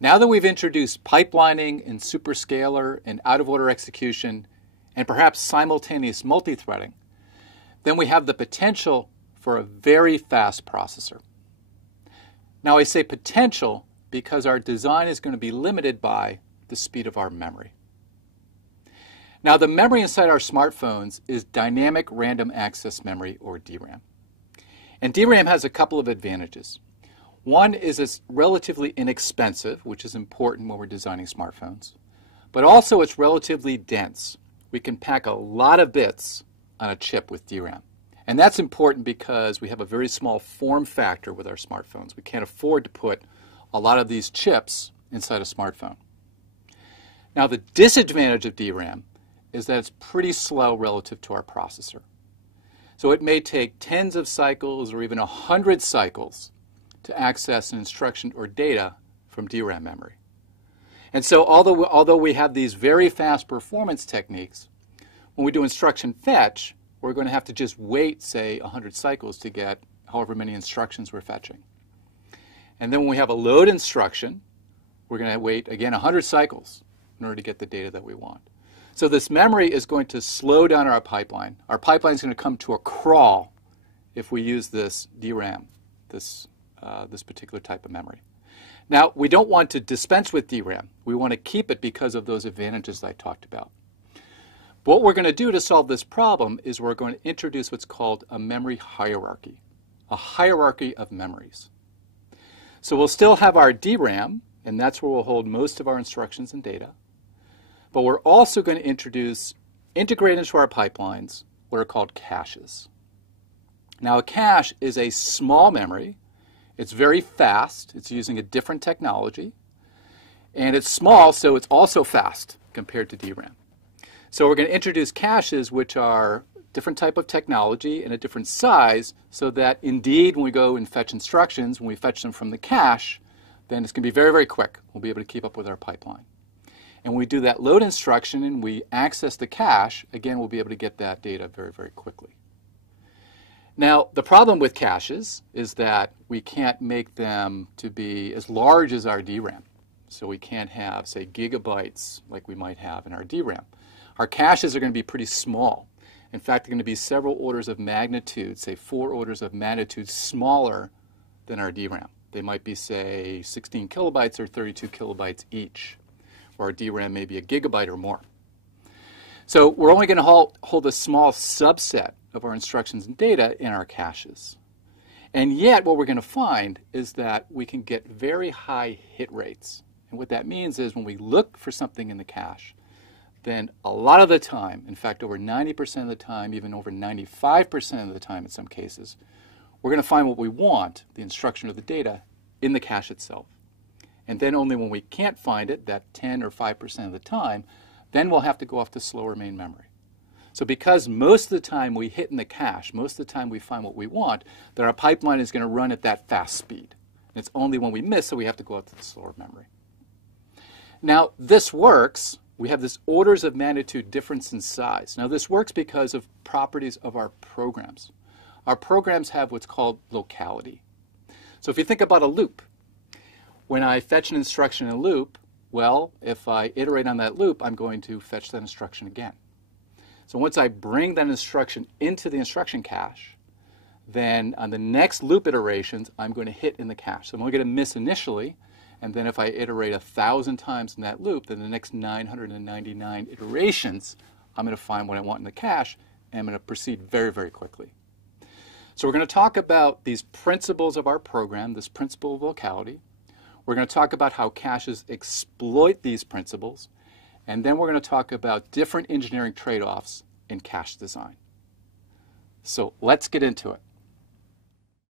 Now that we've introduced pipelining and superscalar and out-of-order execution and perhaps simultaneous multithreading, then we have the potential for a very fast processor. Now I say potential because our design is going to be limited by the speed of our memory. Now the memory inside our smartphones is dynamic random access memory, or DRAM. And DRAM has a couple of advantages. One is it's relatively inexpensive, which is important when we're designing smartphones. But also it's relatively dense. We can pack a lot of bits on a chip with DRAM. And that's important because we have a very small form factor with our smartphones. We can't afford to put a lot of these chips inside a smartphone. Now the disadvantage of DRAM is that it's pretty slow relative to our processor. So it may take tens of cycles or even 100 cycles to access an instruction or data from DRAM memory. And so although we have these very fast performance techniques, when we do instruction fetch, we're going to have to just wait, say, 100 cycles to get however many instructions we're fetching. And then when we have a load instruction, we're going to wait, again, 100 cycles in order to get the data that we want. So this memory is going to slow down our pipeline. Our pipeline is going to come to a crawl if we use this DRAM, this particular type of memory. Now, we don't want to dispense with DRAM. We want to keep it because of those advantages I talked about. What we're going to do to solve this problem is we're going to introduce what's called a memory hierarchy, a hierarchy of memories. So we'll still have our DRAM, and that's where we'll hold most of our instructions and data. But we're also going to integrate into our pipelines what are called caches. Now a cache is a small memory. It's very fast. It's using a different technology. And it's small, so it's also fast compared to DRAM. So we're going to introduce caches, which are different type of technology and a different size, so that indeed when we go and fetch instructions, when we fetch them from the cache, then it's going to be very, very quick. We'll be able to keep up with our pipeline. And when we do that load instruction and we access the cache, again, we'll be able to get that data very, very quickly. Now, the problem with caches is that we can't make them to be as large as our DRAM. So we can't have, say, gigabytes like we might have in our DRAM. Our caches are going to be pretty small. In fact, they're going to be several orders of magnitude, say 4 orders of magnitude smaller than our DRAM. They might be, say, 16 kilobytes or 32 kilobytes each. Or our DRAM may be a gigabyte or more. So we're only going to hold a small subset of our instructions and data in our caches. And yet what we're going to find is that we can get very high hit rates. And what that means is when we look for something in the cache, then a lot of the time, in fact over 90% of the time, even over 95% of the time in some cases, we're going to find what we want, the instruction or the data, in the cache itself. And then only when we can't find it, that 10 or 5% of the time, then we'll have to go off to slower main memory. So because most of the time we hit in the cache, most of the time we find what we want, then our pipeline is going to run at that fast speed. And it's only when we miss that we have to go out to the slower memory. Now this works. We have this orders of magnitude difference in size. Now this works because of properties of our programs. Our programs have what's called locality. So if you think about a loop, when I fetch an instruction in a loop, well, if I iterate on that loop, I'm going to fetch that instruction again. So once I bring that instruction into the instruction cache, then on the next loop iterations, I'm going to hit in the cache. So I'm only going to miss initially, and then if I iterate 1,000 times in that loop, then the next 999 iterations, I'm going to find what I want in the cache, and I'm going to proceed very, very quickly. So we're going to talk about these principles of our program, this principle of locality. We're going to talk about how caches exploit these principles, and then we're going to talk about different engineering trade-offs in cache design. So let's get into it.